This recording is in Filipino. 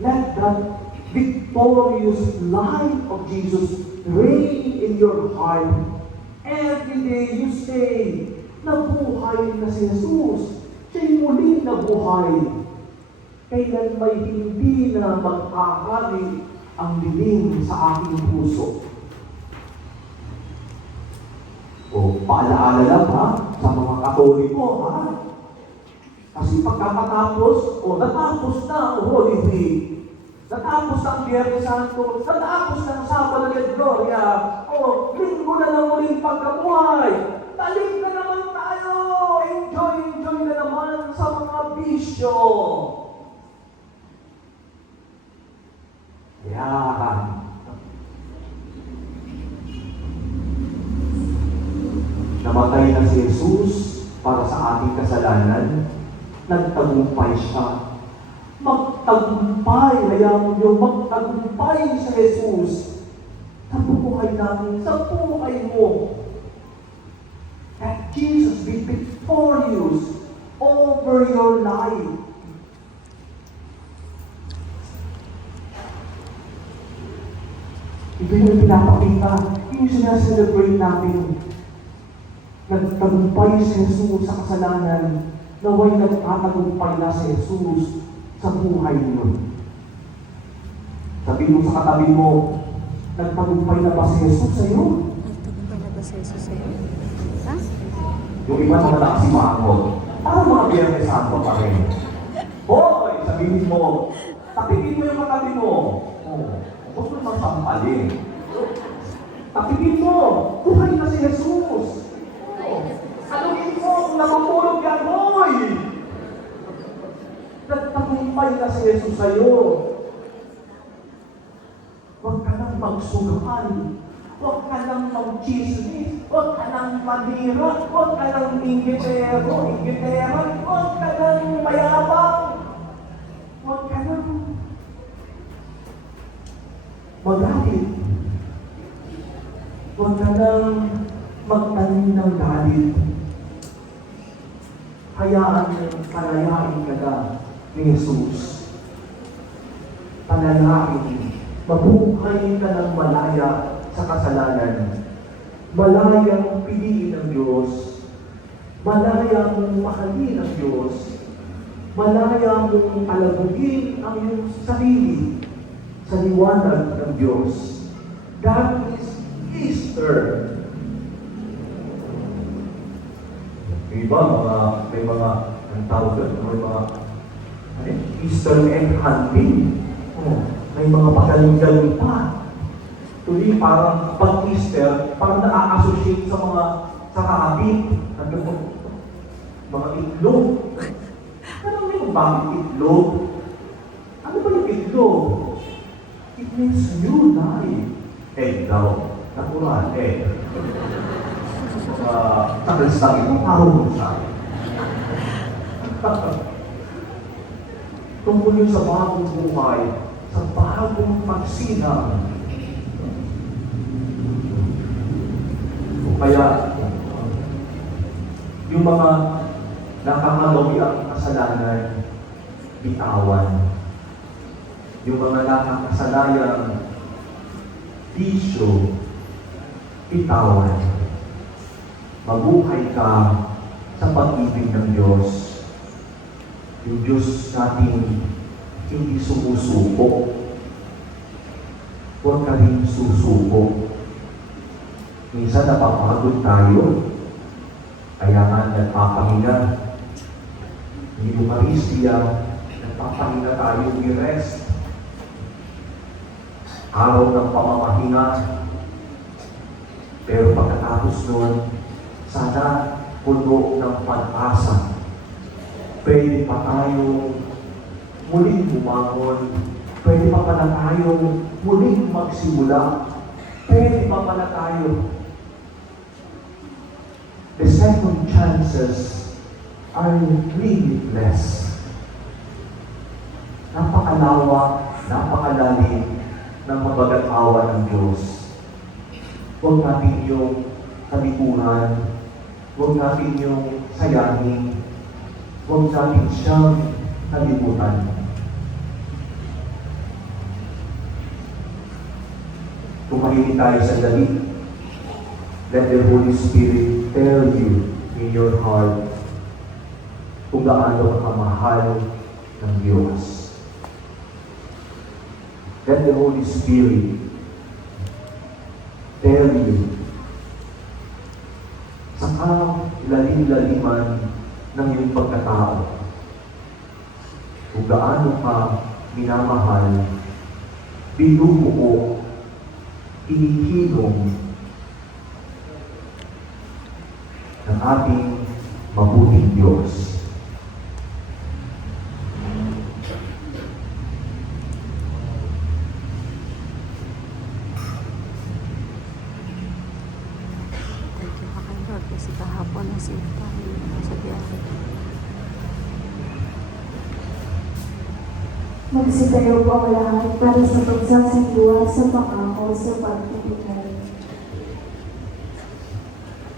Let that victorious life of Jesus reign in your heart. Every day you say, nabuhay na si Jesus. Siya'y muling nabuhay. Kailan may hindi na magkakari ang dilim sa aking puso. O, paalaala lang ha, sa mga Katoliko ha. Kasi pagkakatapos, natapos na ang Holy Week. Natapos na ang Biyernes Santo. Natapos na ang Sabado de Gloria. Linggo na lang uling pagkabuhay. Balik na naman tayo. Enjoy na naman sa mga bisyo. Yan. Namatay na si Jesus para sa ating kasalanan. Nagtagumpay siya. Magtagumpay, hayaan niyo, magtagumpay sa Jesus sa buhay namin, sa buhay mo. That Jesus be victorious over your life. Ito yung pinapakita, yung sinaselebrate natin. Nagtagumpay si Jesus sa kasalanan, naway nagtatagumpay na si Jesus sa buhay niyo. Sabi mo sa katabi mo, nagtagumpay na ba si Jesus sa iyo? Nagtagumpay na ba si Jesus sa iyo? Ha? Yung iba na nakasimangot, parang mga Biyernes Santo pa rin. Hoy, sabihin mo, tapigin mo yung katabi mo. Huwag mo naman sampalin. Tapigin mo, buhay na si Jesus. Saluhin mo kung natutulog yan, hoy! Nagtagumpay na si Jesus sa iyo. Huwag ka nang magsugahan. Huwag ka nang mag-chismis. Huwag ka nang manira. Huwag ka nang ingitera. Huwag ka nang mayabang. Huwag ka nang magalit. Huwag ka nang magtanim ng galit. Hayaan palayain ka na ni Jesus. Palayain. Mabuhay ka ng malaya sa kasalanan. Malayang piliin ng Diyos. Malayang mahalin ng Diyos. Malayang alabugin ang iyong sarili sa liwanag ng Diyos. That is Easter. Iba, may mga, ang tawag doon, may mga Easter egg hunting. May mga pagaling-galing pa. Tuloy parang pag-Easter, parang na-associate sa mga kakabit. Mga itlog. Pero may bakit itlog? Ano ba yung itlog? It means new life. Egg daw. Natural, egg. Sa Kristang ito, tawag mo siya. Tungkol yun sa bagong buhay, sa bagong pagsinang. Kaya, yung mga nakakagawi ang kasalanan, bitawan. Yung mga nakakasalayang bisyo, bitawan. Mabuhay ka sa pag-ibig ng Diyos. Yung Diyos natin hindi sumusuko. Huwag ka rin susuko. Minsan napapagod tayo. Kaya nga nagpapahinga. Hindi Eucharistia, nagpapahinga tayo, i-rest. Araw ng pamamahinga. Pero pagkatapos nun, sana puno ng pag-asa. Pwede pa tayo muling bumangon. Pwede pa pala tayo muling magsimula. Pwede pa pala tayo. The second chances are limitless. Napakalawak, napakalalim ng mabagat-awa ng Diyos. Huwag natin yung kalikuran. Huwag natin yung sayangin. Huwag natin siyang kalimutan. Tumahimik tayo sandali. Let the Holy Spirit tell you in your heart kung gaano ka mahal ng Diyos. Let the Holy Spirit tell you sa lalim-laliman ng iyong pagkatao kung gaano ka minamahal, binubuo, inihinom ng ating mabuting Diyos. Thank you pa kay Lord kasi kahapon na safe tayo sa biyahe. Magsitayo po ang lahat para sa pagsasaliwa sa pangako sa pagtitigan.